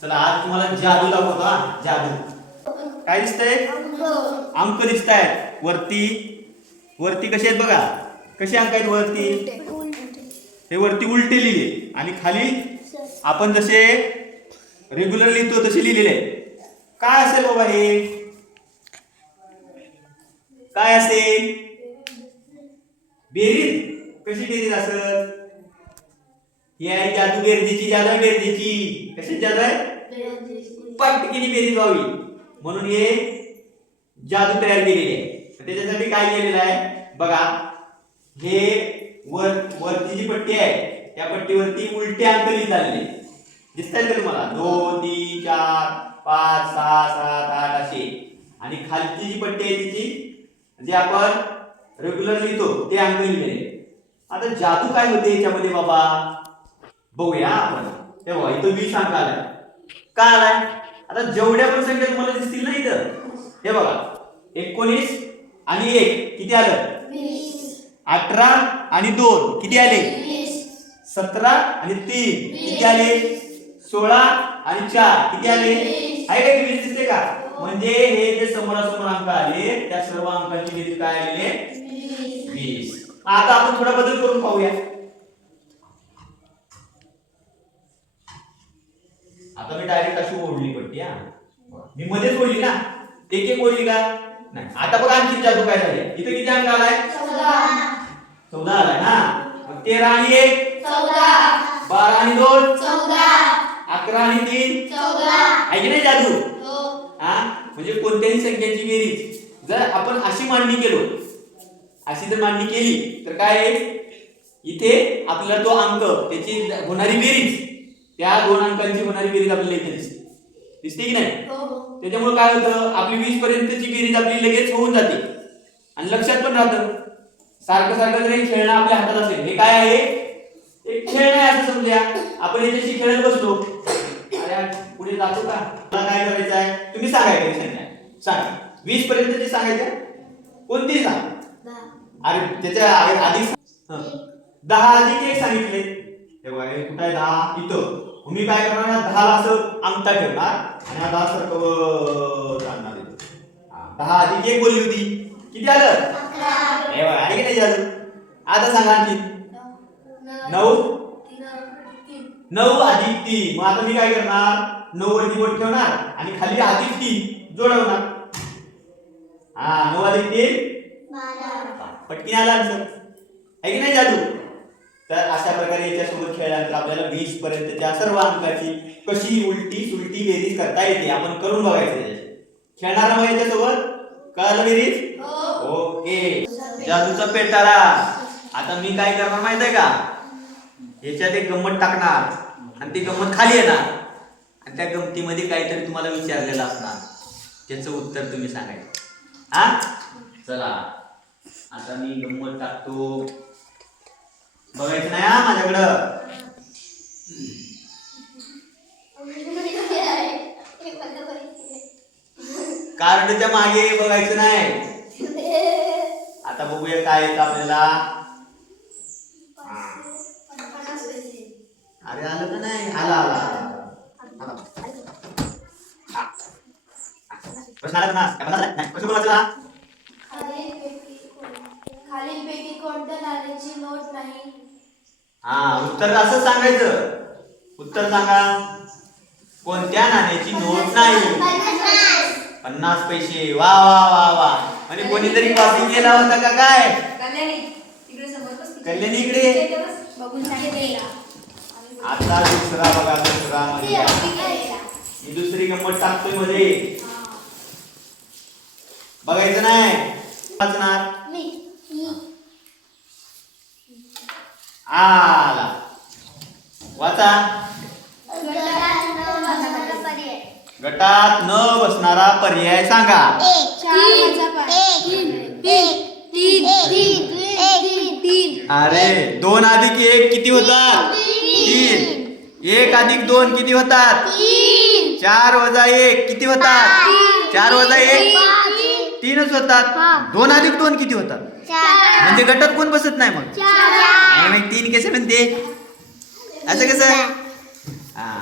चला आज तुम्हाला जादू दाखवतो हा जादू. काय दिसतंय? अंक. दिसत आहेत वरती. वरती कसे आहेत बघा. कसे अंक आहेत वरती? हे वरती उलटे लिहिले. आणि खाली आपण जसे रेग्युलर लिहितो तसे लिहिलेले काय असेल बाबा हे? काय असेल बेरीज? कशी बेरीज असेल? ही आहे जादू बेरजेची जादू बेरजेची. कशी जादा पटकिनी बेरीज व्हावी. म्हणून हे जादू तयार केलेली आहे. त्याच्यासाठी काय केलेलं आहे? बघा हे वर वरची जी पट्टी आहे त्या पट्टीवरती उलटे अंक लिहित आलेले दिसत आहेत का तुम्हाला? दोन तीन चार पाच सहा सात आठ असे. आणि खालची जी पट्टी आहे तिची जे आपण रेग्युलर लिहितो ते अंक लिहिले. आता जादू काय होते याच्यामध्ये बाबा? बघूया आपण. हे इथं वीस अंक आलाय. का आलाय? आता जेवढ्या पण संख्या तुम्हाला दिसतील ना इथं. हे बघा. एकोणीस आणि एक किती आलं? अठरा आणि दोन किती आले? सतरा आणि तीन किती आले? सोळा आणि चार किती आले? आहे का वीस दिसते का? म्हणजे हे जे समोरासमोर अंक आले त्या सर्व अंकांची बेरीज काय आलेले वीस. आता आपण थोडा बदल करून पाहूया. आता मी डायरेक्ट अशी ओढली पट्टी हा. मी मध्येच ओढली ना. एक एक ओढली का? नाही. आता बघा आणखी जादू काय झाले. इथे किती अंक आलाय? चौदा. आलाय ना? मग तेरा आणि एक? बारा आणि दोन? अकरा आणि तीन? की नाही जादू? म्हणजे कोणत्याही संख्येची बेरीज. जर आपण अशी मांडणी केलो अशी जर मांडणी केली तर काय आहे? इथे आपल्याला तो अंक त्याची होणारी बेरीज त्या दोन अंकांची होणारी बेरीज आपल्याला इथे दिसते. दिसते की नाही? त्याच्यामुळे काय होतं? आपली वीस पर्यंतची बेरीज आपली लगेच होऊन जाते. आणि लक्षात पण राहतं. सारखं सारखं जरी खेळणं आपल्या हातात असेल हे काय आहे? एक खेळ आहे असं समजा आपण याच्याशी खेळत बसलो. पुढे जातो का? मला काय करायचं आहे? तुम्ही सांगायचं संख्या सांगा. वीस पर्यंतची सांगायच्या कोणती सांग अरे त्याच्या आधी. दहा अधिक एक सांगितले. हे बघा हे कुठं आहे? दहा. इथं. मी काय करणार? या दहाला असं अंगठा ठेवणार आणि हा दहा सारखं. हा, दहा अधिक एक बोलली होती. किती आलं? हे बघा आहे की नाही झालं आता सांगा आणखी. नऊ. नऊ अधिक तीन. मग आता मी काय करणार? नऊ वरती बोट ठेवणार आणि खाली अधिक तीन जोडवणार हा नऊ अधिक तीन पटकीने आला आन्सर आहे की नाही जादू? तर अशा प्रकारे याच्यासोबत खेळल्यानंतर आपल्याला वीस पर्यंतच्या सर्व अंकाची कशी उलटी सुलटी बेरीज करता येते आपण करून बघायचं त्याच्याशी. खेळणारा मग याच्यासोबत? कळालं बेरीज? ओके. जादूचा पेटारा. आता मी काय करणार माहीत आहे का? याच्यात एक गंमत टाकणार आणि ती गंमत खाली येणार. आणि त्या गमतीमध्ये काहीतरी तुम्हाला विचारलेलं असणार. त्याचं उत्तर तुम्ही सांगायचं हा चला. आता मी गंमत टाकतो. बघायचं नाही हा माझ्याकडं. कार्डच्या मागे बघायचं नाही. आता बघूया काय येतं आपल्याला अरे आलं का नाही आला आला आला. आला. हा. प्रश्न आला का ना? काय म्हणला? नाही. प्रश्न कोणाचा हा? खालीलपैकी कोणत्या नाण्याची नोट नाही हा उत्तर असं सांगायचं. उत्तर सांगा. कोणत्या नाण्याची नोट नाही? पन्नास पैसे. वा वा वा वा. म्हणजे कोणीतरी कॉपी केला होता का काय? कल्याणी. इकडे. आता दुसरा बघा दुसरा मध्ये मी दुसरी गंमत टाकतोयमध्ये. बघायचं नाही. वाचणार. आला. वाचा. गटात न बसणारा पर्याय सांगा. अरे दोन अधिक एक किती होतात? तीन. एक अधिक दोन किती होतात? चार वजा एक किती होतात? चार वजा एक? तीनच होतात. दोन अधिक दोन किती होतात? म्हणजे गटात कोण बसत नाही मग? तीन कसे म्हणते? असं कसं? हा.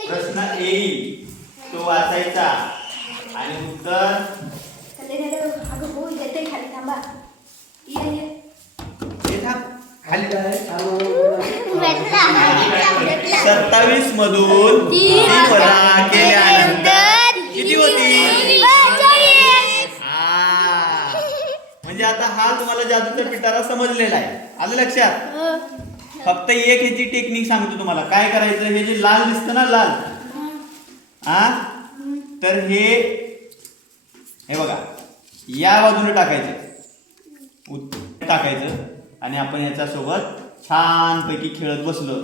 प्रश्न येईल तो वाचायचा. आणि उत्तर? हो सत्तावीस मधून केल्यानंतर किती होती. हा. म्हणजे आता हा तुम्हाला जादूचा पिटारा समजलेला आहे. आलं लक्षात? फक्त एक ह्याची टेक्निक सांगतो तुम्हाला. काय करायचं? हे जे लाल दिसतं ना लाल. हा. तर हे हे बघा. या बाजूने टाकायचं. टाकायचं. आणि आपण याच्या सोबत छानपैकी खेळत बसलो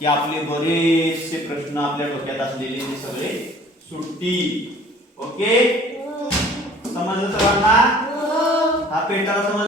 की आपले बरेचसे प्रश्न आपल्या डोक्यात असलेले सगळे सुटतील ओके? समजलं सर्वांना? हा. पेटाला समज